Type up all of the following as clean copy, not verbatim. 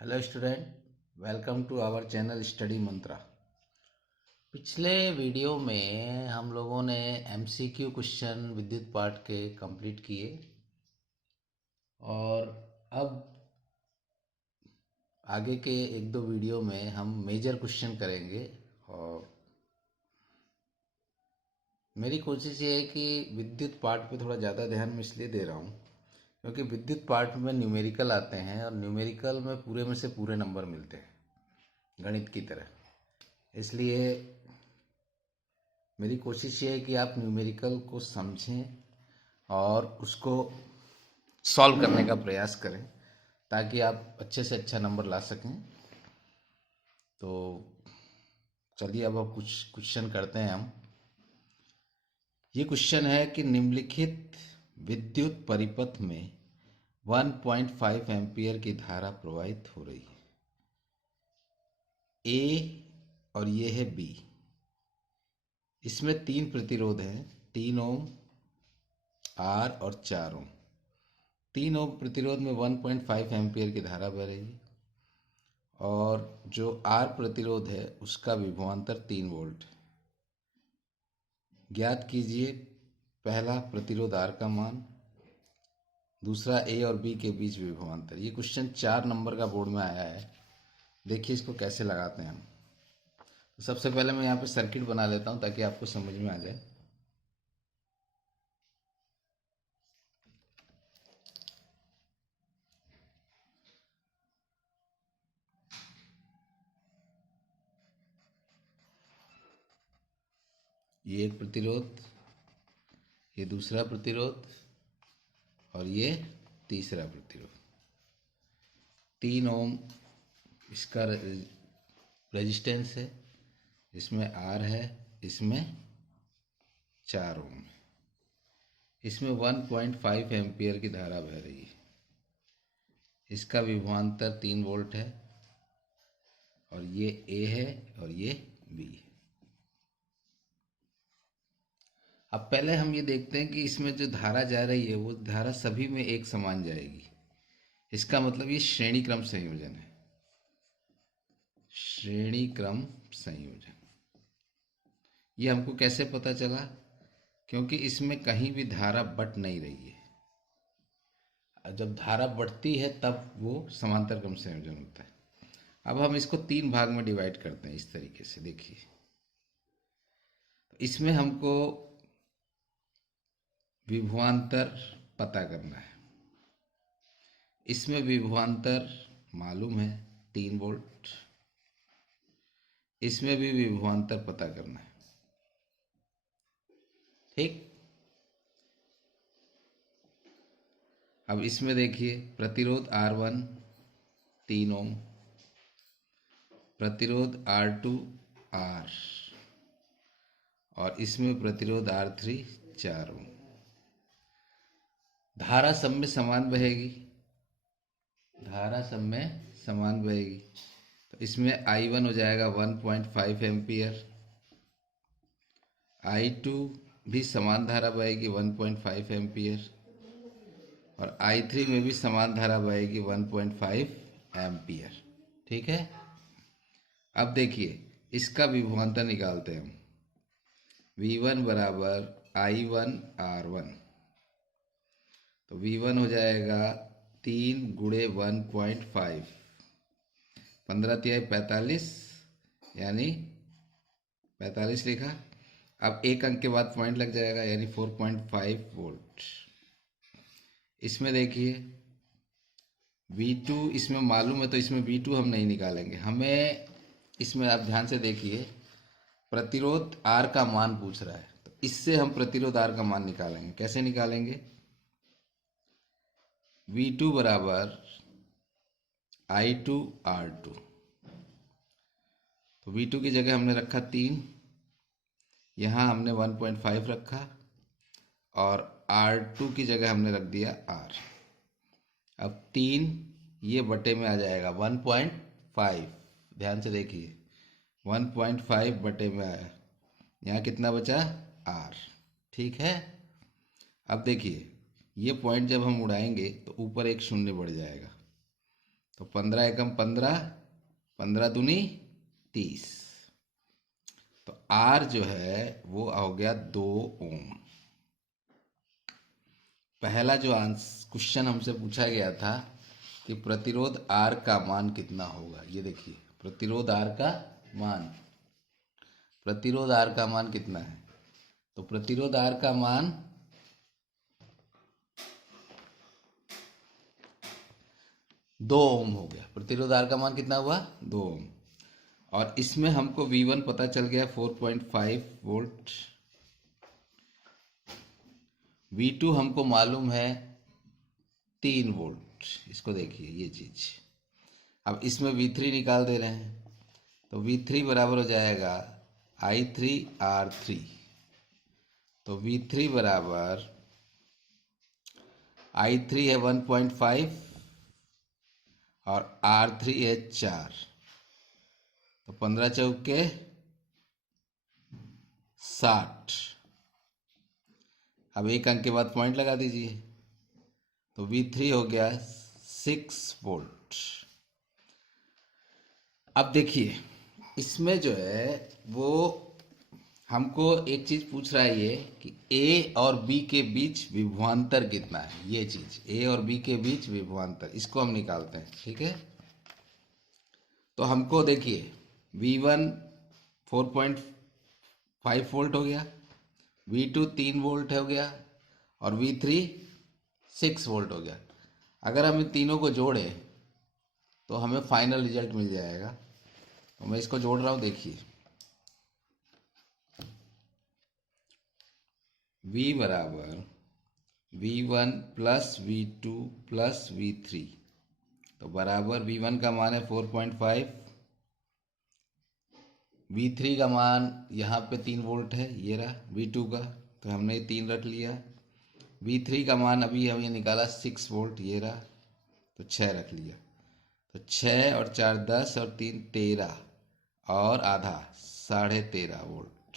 Hello student, welcome to our channel Study Mantra. पिछले video में हम लोगों ने एमसीक्यू क्वेश्चन विद्युत पाठ के कंप्लीट किए और अब आगे के एक दो वीडियो में हम मेजर क्वेश्चन करेंगे। और मेरी कोशिश ये है कि विद्युत पाठ पे थोड़ा ज़्यादा ध्यान मैं इसलिए दे रहा हूँ क्योंकि विद्युत पाठ में न्यूमेरिकल आते हैं और न्यूमेरिकल में पूरे में से पूरे नंबर मिलते हैं गणित की तरह। इसलिए मेरी कोशिश ये है कि आप न्यूमेरिकल को समझें और उसको सॉल्व करने का प्रयास करें ताकि आप अच्छे से अच्छा नंबर ला सकें। तो चलिए अब कुछ क्वेश्चन करते हैं हम। ये क्वेश्चन है कि निम्नलिखित विद्युत परिपथ में 1.5 एम्पियर की धारा प्रवाहित हो रही है। ए और ये है बी। इसमें 3 प्रतिरोध हैं, 3 ओम, आर और 4 ओम। 3 ओम प्रतिरोध में 1.5 एम्पियर की धारा बह रही है और जो आर प्रतिरोध है उसका विभवांतर 3 वोल्ट है। ज्ञात कीजिए पहला प्रतिरोध आर का मान, दूसरा ए और बी के बीच विभवांतर। ये क्वेश्चन 4 नंबर का बोर्ड में आया है। देखिए इसको कैसे लगाते हैं हम। तो सबसे पहले मैं यहाँ पे सर्किट बना लेता हूँ ताकि आपको समझ में आ जाए। ये एक प्रतिरोध, ये दूसरा प्रतिरोध और ये तीसरा प्रतिरोध। 3 ओम इसका रेजिस्टेंस है, इसमें आर है, इसमें 4 ओम है। इसमें 1.5 एम्पियर की धारा बह रही है। इसका विभवांतर 3 वोल्ट है और ये ए है और ये बी है। अब पहले हम ये देखते हैं कि इसमें जो धारा जा रही है वो धारा सभी में एक समान जाएगी। इसका मतलब ये श्रेणी क्रम संयोजन है। श्रेणी क्रम संयोजन ये हमको कैसे पता चला? क्योंकि इसमें कहीं भी धारा बट नहीं रही है। जब धारा बढ़ती है तब वो समांतर क्रम संयोजन होता है। अब हम इसको 3 भाग में डिवाइड करते हैं इस तरीके से। देखिए इसमें हमको विभवांतर पता करना है। इसमें विभवांतर मालूम है 3 वोल्ट। इसमें भी विभवांतर पता करना है। ठीक, अब इसमें देखिए प्रतिरोध R1 3 ओम, प्रतिरोध R2 R और इसमें प्रतिरोध R3 4 ओम। धारा सब में समान बहेगी, धारा सब में समान बहेगी। तो इसमें I1 हो जाएगा 1.5 एम्पियर, I2 भी समान धारा बहेगी 1.5 एम्पियर और I3 में भी समान धारा बहेगी 1.5 एम्पियर। ठीक है, अब देखिए इसका विभवांतर निकालते हैं हम। V1 बराबर I1 R1। तो V1 हो जाएगा 3 गुणे 1.5, 15 तिहाई 45 यानी 45 लिखा। अब एक अंक के बाद पॉइंट लग जाएगा यानी 4.5 वोल्ट। इसमें देखिए V2 इसमें मालूम है तो इसमें V2 हम नहीं निकालेंगे। हमें इसमें आप ध्यान से देखिए प्रतिरोध R का मान पूछ रहा है, तो इससे हम प्रतिरोध R का मान निकालेंगे। कैसे निकालेंगे? V2 बराबर I2 R2। तो V2 की जगह हमने रखा 3, यहाँ हमने 1.5 रखा और R2 की जगह हमने रख दिया R। अब 3 ये बटे में आ जाएगा 1.5। ध्यान से देखिए 1.5 बटे में आया, यहाँ कितना बचा? R। ठीक है, अब देखिए ये पॉइंट जब हम उड़ाएंगे तो ऊपर एक शून्य बढ़ जाएगा। तो 15 एकम 15, 15 दूनी 30। तो R जो है वो हो गया 2 ओम। पहला जो क्वेश्चन हमसे पूछा गया था कि प्रतिरोध R का मान कितना होगा, ये देखिए प्रतिरोध R का मान, प्रतिरोध R का मान कितना है। तो प्रतिरोध R का मान 2 ओम हो गया। प्रतिरोध R का मान कितना हुआ, 2 ओम। और इसमें हमको V1 पता चल गया 4.5 वोल्ट, V2 हमको मालूम है 3 वोल्ट। इसको देखिए ये चीज, अब इसमें V3 निकाल दे रहे हैं, तो V3 बराबर हो जाएगा I3R3। तो V3 बराबर I3 है 1.5 और R3 है 4, तो 15 चौके 60। अब एक अंक के बाद पॉइंट लगा दीजिए, तो V3 हो गया 6 वोल्ट। अब देखिए इसमें जो है वो हमको एक चीज पूछ रहा है ये कि A और B के बीच विभवांतर कितना है। ये चीज A और B के बीच विभवांतर, इसको हम निकालते हैं, ठीक है। तो हमको देखिए V1 4.5 वोल्ट हो गया, V2 3 वोल्ट हो गया और V3 6 वोल्ट हो गया। अगर हम इन तीनों को जोड़ें तो हमें फाइनल रिजल्ट मिल जाएगा। तो मैं इसको जोड़ रहा हूँ, देखिए V बराबर V1 plus V2 plus V3, तो बराबर V1 का मान है 4.5, V3 का मान यहाँ पे 3 वोल्ट है, ये रहा V2 का, तो हमने ये 3 रख लिया। V3 का मान अभी हमने निकाला 6 वोल्ट, ये रहा, तो 6 रख लिया। तो 6 और 4 10 और 3 13 और आधा 13.5 वोल्ट,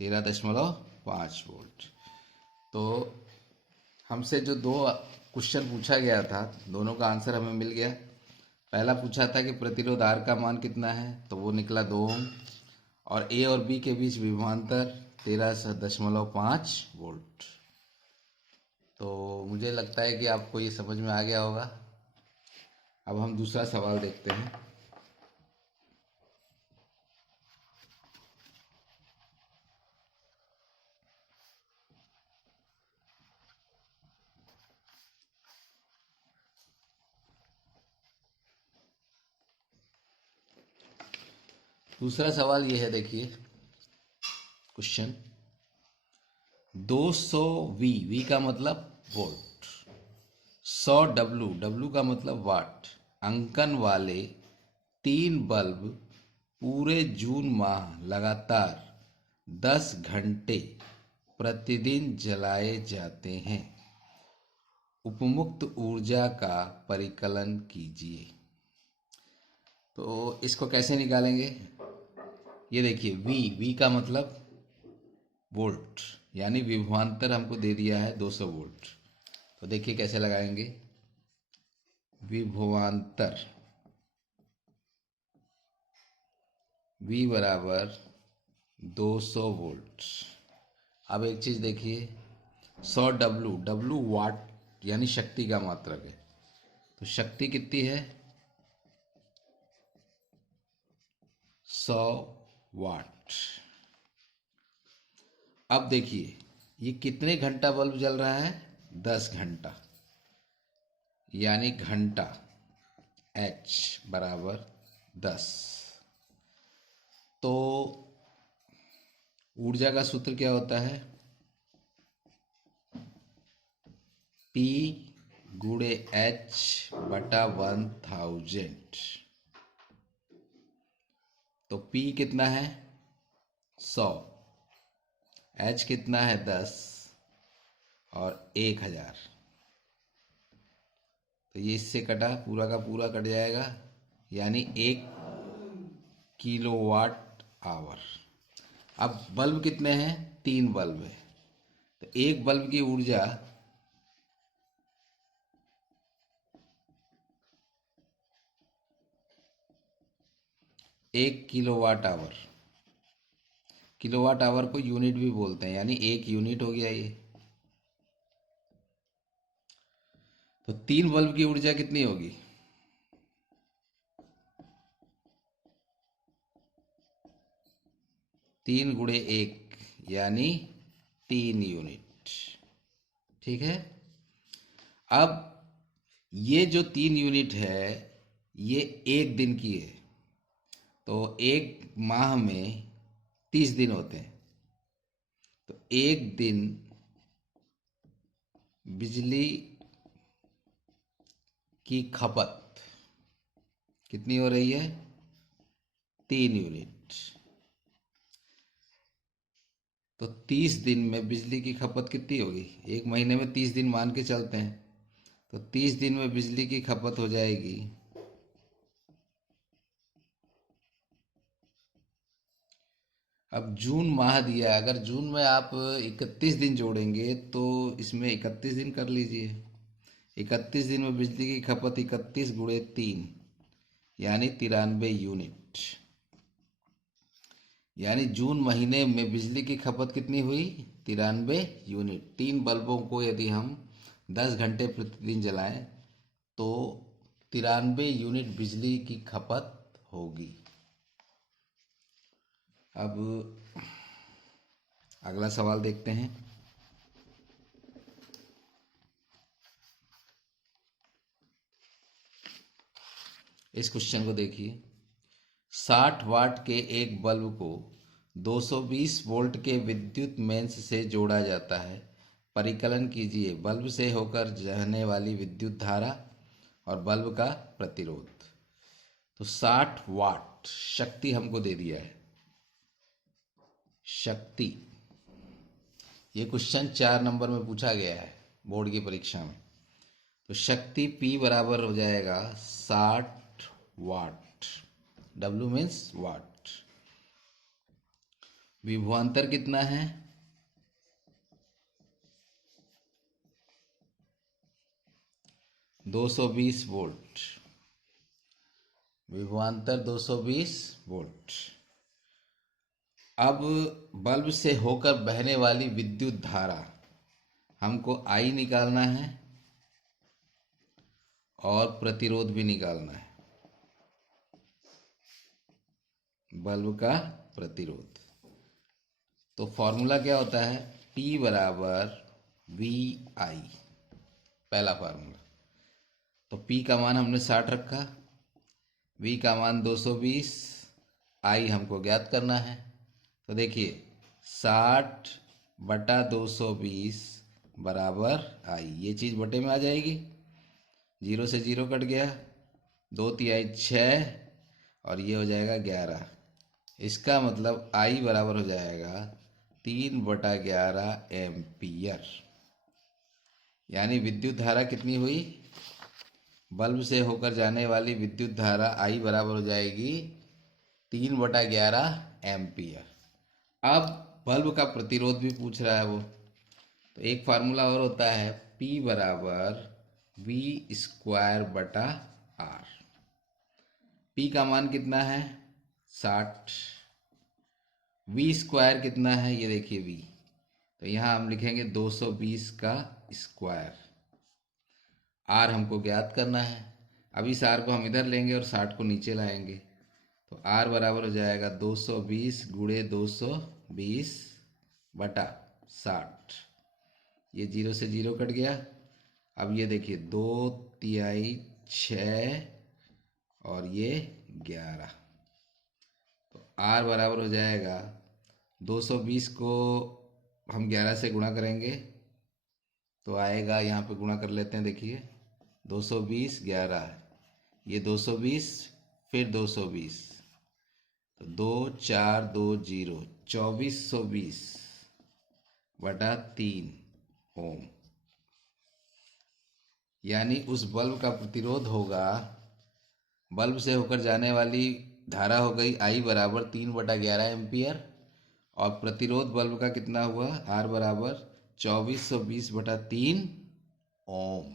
13.5 वोल्ट। तो हमसे जो दो क्वेश्चन पूछा गया था, दोनों का आंसर हमें मिल गया। पहला पूछा था कि प्रतिरोध R का मान कितना है, तो वो निकला 2 ओम, और A और B के बीच विभवांतर 13.5 वोल्ट। तो मुझे लगता है कि आपको ये समझ में आ गया होगा। अब हम दूसरा सवाल देखते हैं। दूसरा सवाल ये है, देखिए क्वेश्चन 200 V का मतलब वोल्ट, 100 W का मतलब वाट, अंकन वाले 3 बल्ब पूरे जून माह लगातार 10 घंटे प्रतिदिन जलाए जाते हैं। उपमुक्त ऊर्जा का परिकलन कीजिए। तो इसको कैसे निकालेंगे, ये देखिए V का मतलब वोल्ट, यानी विभवांतर हमको दे दिया है 200 वोल्ट। तो देखिए कैसे लगाएंगे, विभवांतर V बराबर 200 वोल्ट। अब एक चीज देखिए 100 W वाट यानी शक्ति का मात्रक है, तो शक्ति कितनी है 100 वाट। अब देखिए ये कितने घंटा बल्ब जल रहा है, 10 घंटा, यानी घंटा H बराबर 10। तो ऊर्जा का सूत्र क्या होता है, P गुणे H बटा 1000। तो P कितना है 100, H कितना है 10 और 1000। तो ये इससे कटा, पूरा का पूरा कट जाएगा, यानी 1 किलोवाट आवर। अब बल्ब कितने हैं, 3 बल्ब है, तो एक बल्ब की ऊर्जा 1 किलोवाट आवर। किलोवाट आवर को यूनिट भी बोलते हैं, यानी 1 यूनिट हो गया ये। तो 3 बल्ब की ऊर्जा कितनी होगी? 3 × 1 यानी 3 यूनिट। ठीक है। अब ये जो 3 यूनिट है ये 1 दिन की है। तो 1 माह में 30 दिन होते हैं। तो 1 दिन बिजली की खपत कितनी हो रही है? 3 यूनिट। तो 30 दिन में बिजली की खपत कितनी होगी? 1 महीने में 30 दिन मान के चलते हैं। तो 30 दिन में बिजली की खपत हो जाएगी अब जून माह दिया, अगर जून में आप 31 दिन जोड़ेंगे तो इसमें 31 दिन कर लीजिए। 31 दिन में बिजली की खपत 31 × 3 यानी 93 यूनिट। यानी जून महीने में बिजली की खपत कितनी हुई? 93 यूनिट। 3 बल्बों को यदि हम 10 घंटे प्रतिदिन जलाएं तो 93 यूनिट बिजली की खपत होगी। अब अगला सवाल देखते हैं। इस क्वेश्चन को देखिए। 60 वाट के एक बल्ब को 220 वोल्ट के विद्युत मेंस से जोड़ा जाता है। परिकलन कीजिए बल्ब से होकर जाने वाली विद्युत धारा और बल्ब का प्रतिरोध। तो 60 वाट शक्ति हमको दे दिया है। शक्ति, ये क्वेश्चन 4 नंबर में पूछा गया है बोर्ड की परीक्षा में। तो शक्ति P बराबर हो जाएगा 60 वाट। W means what. विभवांतर कितना है? 220 वोल्ट। विभवांतर 220 वोल्ट। अब बल्ब से होकर बहने वाली विद्युत धारा हमको I निकालना है और प्रतिरोध भी निकालना है, बल्ब का प्रतिरोध। तो फॉर्मूला क्या होता है? P बराबर VI, पहला फार्मूला। तो P का मान हमने 60 रखा, V का मान 220, I हमको ज्ञात करना है। तो देखिए 60/220 बराबर I, ये चीज़ बटे में आ जाएगी। 0 से 0 कट गया, 2 तिहाई 6 और ये हो जाएगा 11। इसका मतलब I बराबर हो जाएगा 3/11 एम्पियर। यानी विद्युत धारा कितनी हुई? बल्ब से होकर जाने वाली विद्युत धारा I बराबर हो जाएगी 3/11 एम्पियर। अब बल्ब का प्रतिरोध भी पूछ रहा है वो, तो एक फार्मूला और होता है P बराबर V²/R। P का मान कितना है? 60। V² कितना है? ये देखिए V, तो यहाँ हम लिखेंगे 220 का स्क्वायर। R हमको ज्ञात करना है। अब इस R को हम इधर लेंगे और 60 को नीचे लाएंगे। तो R बराबर हो जाएगा 220 × 220/60। ये 0 से 0 कट गया। अब ये देखिए 2 तिहाई 6 और ये 11। तो R बराबर हो जाएगा 220 को हम 11 से गुणा करेंगे तो आएगा, यहाँ पे गुणा कर लेते हैं। देखिए 220 11, ये 220 फिर 220, तो 2 4 2 0, 2420/3 ओम। यानी उस बल्ब का प्रतिरोध होगा, बल्ब से होकर जाने वाली धारा हो गई I बराबर 3/11 एम्पियर, और प्रतिरोध बल्ब का कितना हुआ? R बराबर 2420/3 ओम।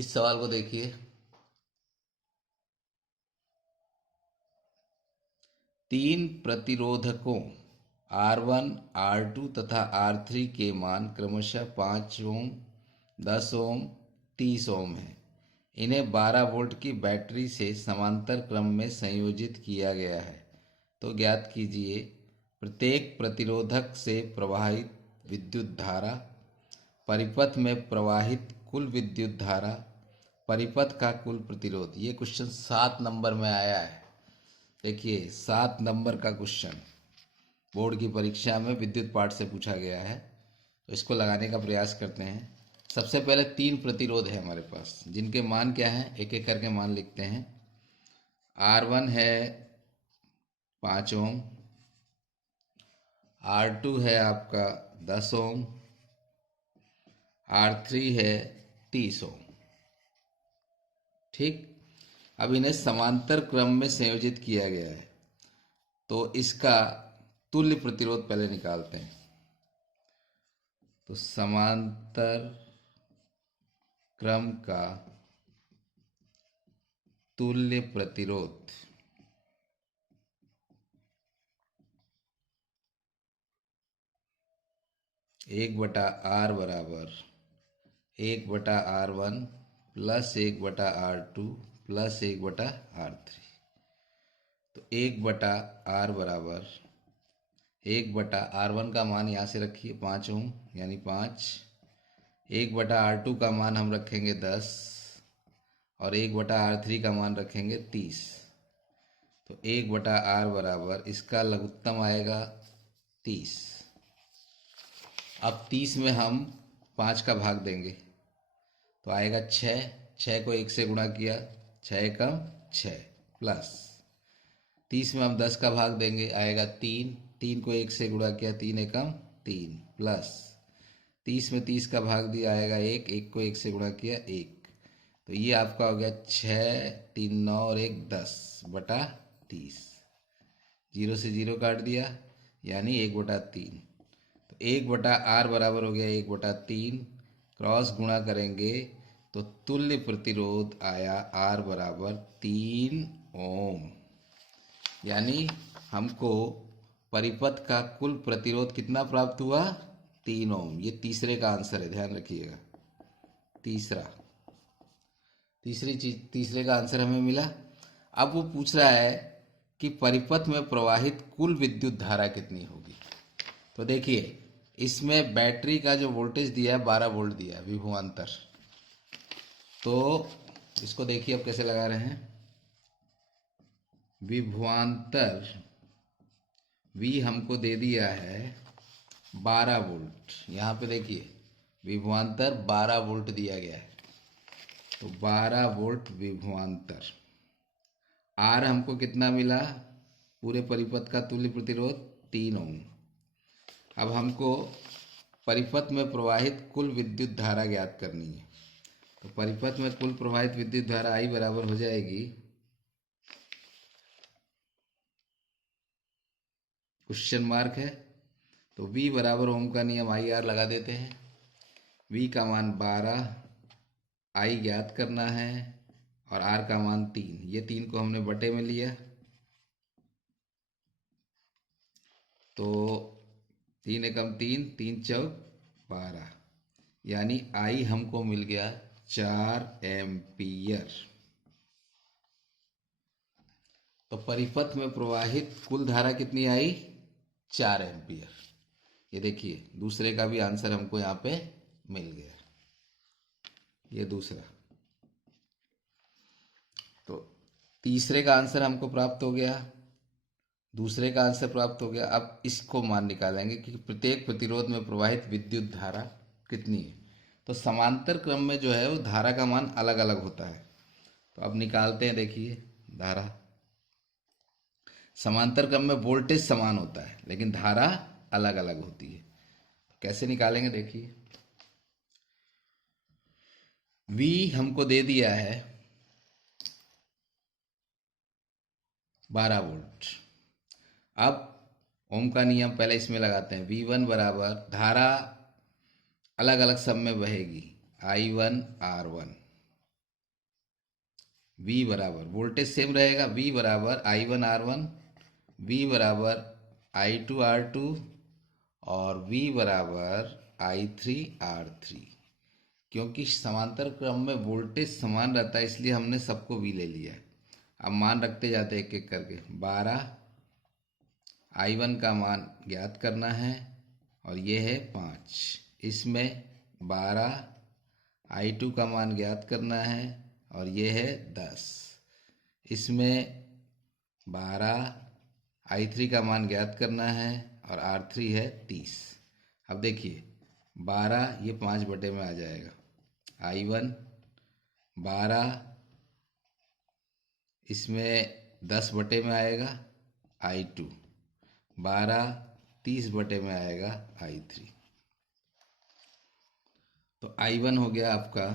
इस सवाल को देखिए, तीन प्रतिरोधकों R1, R2 तथा R3 के मान क्रमशः 5 ओम, 10 ओम, 30 ओम है। इन्हें 12 वोल्ट की बैटरी से समांतर क्रम में संयोजित किया गया है। तो ज्ञात कीजिए प्रत्येक प्रतिरोधक से प्रवाहित विद्युत धारा, परिपथ में प्रवाहित कुल विद्युत धारा, परिपथ का कुल प्रतिरोध। ये क्वेश्चन 7 नंबर में आया है। देखिए 7 नंबर का क्वेश्चन बोर्ड की परीक्षा में विद्युत पाठ से पूछा गया है, तो इसको लगाने का प्रयास करते हैं। सबसे पहले 3 प्रतिरोध है हमारे पास, जिनके मान क्या हैं, एक एक करके मान लिखते हैं। R1 है 5 ओम, R2 है आपका 10 ओम, R3 है 30 ओम। ठीक, अब इन्हें समांतर क्रम में संयोजित किया गया है, तो इसका तुल्य प्रतिरोध पहले निकालते हैं। तो समांतर क्रम का तुल्य प्रतिरोध एक बटा R बराबर 1/R1 plus 1/R2 plus 1/R3। तो 1/R बराबर 1/R1 का मान यहाँ से रखिए 5 ओम यानी 5, 1/R2 का मान हम रखेंगे 10 और 1/R3 का मान रखेंगे 30। तो 1/R बराबर इसका लघुत्तम आएगा 30। अब 30 में हम 5 का भाग देंगे तो आएगा 6, 6 को 1 से गुणा किया, 6 कम 6 प्लस 30 में हम 10 का भाग देंगे, आएगा 3, 3 को 1 से गुणा किया, 3 एकम 3 प्लस 30 में 30 का भाग दिया, आएगा 1, 1 को 1 से गुणा किया 1। तो ये आपका हो गया 6, 3 9 और 1 10/30। 0 से 0 काट दिया यानी 1/3। तो 1/R बराबर हो गया 1/3, क्रॉस गुणा करेंगे तो तुल्य प्रतिरोध आया R बराबर 3 ओम। यानी हमको परिपथ का कुल प्रतिरोध कितना प्राप्त हुआ, 3 ओम। ये तीसरे का आंसर है, ध्यान रखिएगा। तीसरे का आंसर हमें मिला। अब वो पूछ रहा है कि परिपथ में प्रवाहित कुल विद्युत धारा कितनी होगी। तो देखिए इसमें बैटरी का जो वोल्टेज दिया है 12 वोल्ट दिया है विभवांतर। तो इसको देखिए अब कैसे लगा रहे हैं। विभवांतर V हमको दे दिया है 12 वोल्ट। यहाँ पे देखिए विभवांतर 12 वोल्ट दिया गया है, तो 12 वोल्ट विभवांतर। R हमको कितना मिला, पूरे परिपथ का तुल्य प्रतिरोध 3 ओम। अब हमको परिपथ में प्रवाहित कुल विद्युत धारा ज्ञात करनी है। तो परिपथ में कुल प्रवाहित विद्युत धारा I बराबर हो जाएगी, क्वेश्चन मार्क है, तो V बराबर ओम का नियम IR लगा देते हैं। V का मान 12, I ज्ञात करना है और R का मान 3। ये 3 को हमने बटे में लिया, तो 3 एकम 3, 3 चौक 12, यानी I हमको मिल गया 4 एम्पियर। तो परिपथ में प्रवाहित कुल धारा कितनी आई, 4 एम्पियर। ये देखिए दूसरे का भी आंसर हमको यहाँ पे मिल गया, ये दूसरा। तो तीसरे का आंसर हमको प्राप्त हो गया, दूसरे का आंसर प्राप्त हो गया। अब इसको मान निकालेंगे कि प्रत्येक प्रतिरोध में प्रवाहित विद्युत धारा कितनी है। तो समांतर क्रम में जो है वो धारा का मान अलग अलग होता है। तो अब निकालते हैं, देखिए धारा। समांतर क्रम में वोल्टेज समान होता है लेकिन धारा अलग अलग होती है। तो कैसे निकालेंगे, देखिए V हमको दे दिया है 12 वोल्ट। अब ओम का नियम पहले इसमें लगाते हैं। V1 बराबर धारा अलग अलग सब में बहेगी I1 R1, V बराबर वोल्टेज सेम रहेगा, V बराबर I1 R1, V बराबर I2 R2 और V बराबर I3 R3। क्योंकि समांतर क्रम में वोल्टेज समान रहता है इसलिए हमने सबको V ले लिया है। अब मान रखते जाते एक एक करके। 12 I1 का मान ज्ञात करना है और ये है 5। इसमें 12 I2 का मान ज्ञात करना है और ये है 10। इसमें 12 I3 का मान ज्ञात करना है और R3 है 30। अब देखिए 12 ये 5 बटे में आ जाएगा, I1 12, इसमें 10 बटे में आएगा I2, 12 30 बटे में आएगा I3। तो I1 हो गया आपका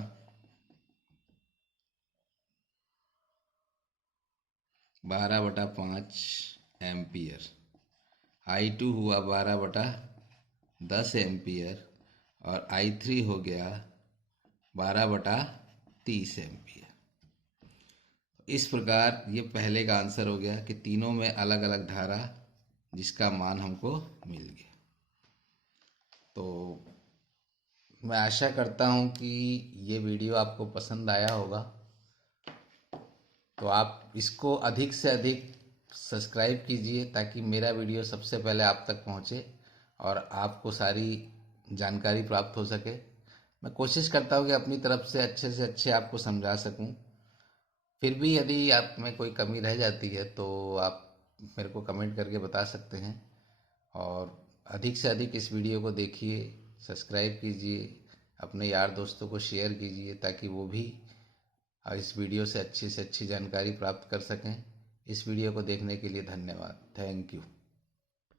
12/5 एम्पियर, I2 हुआ 12/10 एम्पियर और I3 हो गया 12/30 एम्पियर। इस प्रकार ये पहले का आंसर हो गया कि तीनों में अलग अलग धारा जिसका मान हमको मिल गया। तो मैं आशा करता हूँ कि ये वीडियो आपको पसंद आया होगा। तो आप इसको अधिक से अधिक सब्सक्राइब कीजिए ताकि मेरा वीडियो सबसे पहले आप तक पहुँचे और आपको सारी जानकारी प्राप्त हो सके। मैं कोशिश करता हूँ कि अपनी तरफ से अच्छे आपको समझा सकूँ। फिर भी यदि आप में कोई कमी रह जाती है तो आप मेरे को कमेंट करके बता सकते हैं। और अधिक से अधिक इस वीडियो को देखिए, सब्सक्राइब कीजिए, अपने यार दोस्तों को शेयर कीजिए ताकि वो भी इस वीडियो से अच्छी जानकारी प्राप्त कर सकें। इस वीडियो को देखने के लिए धन्यवाद। Thank you.